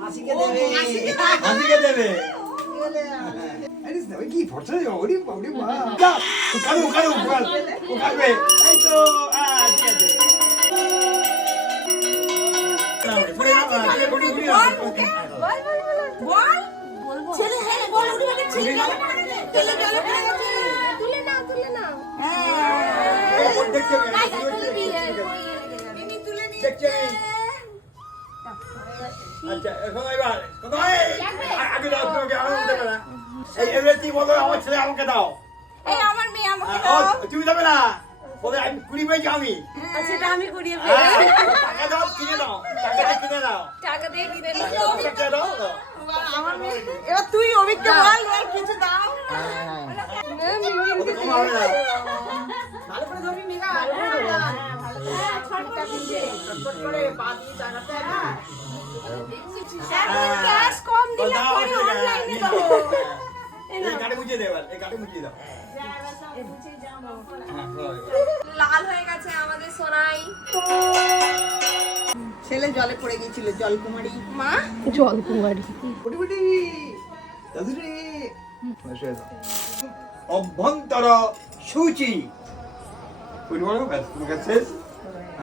মাসিকে দেবে। মাসিকে দেবে। আরে ওই কি ফটো ওরে বাবা মা যা কারু ও খাবে এই তো ঠিক আছে ছেলে হ্যাঁ বল উঠে গেছে ছেলে গেল ছেলে গেল তুলে নাও হ্যাঁ মিনি তুলে নিয়ে আচ্ছা এখন এবার কোথায় আগে দাও তুমি আমাকে দেবে না এই এভরিথিং বলো আমার ছেলে আমাকে দাও এই আমার মেয়ে আমাকে দাও তুমি দেবে না বলে আমি কুড়ি পেয়েছি আমি আচ্ছা এটা আমি কুড়িয়ে পেয়েছি টাকা দাও কিনে দাও টাকাটা কিনে দাও টাকা দিয়ে কিনে নাও টাকা দাও আমার মেয়ে এবার তুই অভিজ্ঞ বল আর কিছু দাও না মিমি কম হবে না ভালো করে ধরবি মেগা ভালো করে ছটটা দিতে ছটপট করে পা দিয়ে টাকাতে না এখন ক্যাশ কম দিলে পরে অনলাইনে দাও এই গাড়ি বুঝিয়ে দে এবার এই গাড়ি বুঝিয়ে দাও লাল হয়ে গেছে আমাদের সোনাই ছেলে জলে পড়ে গিয়েছিল জলকুমারী মা বুটি বুটি দাদুরে বসে অভ্যন্তর সূচি পরিবার ব্যাস তোমার কাছে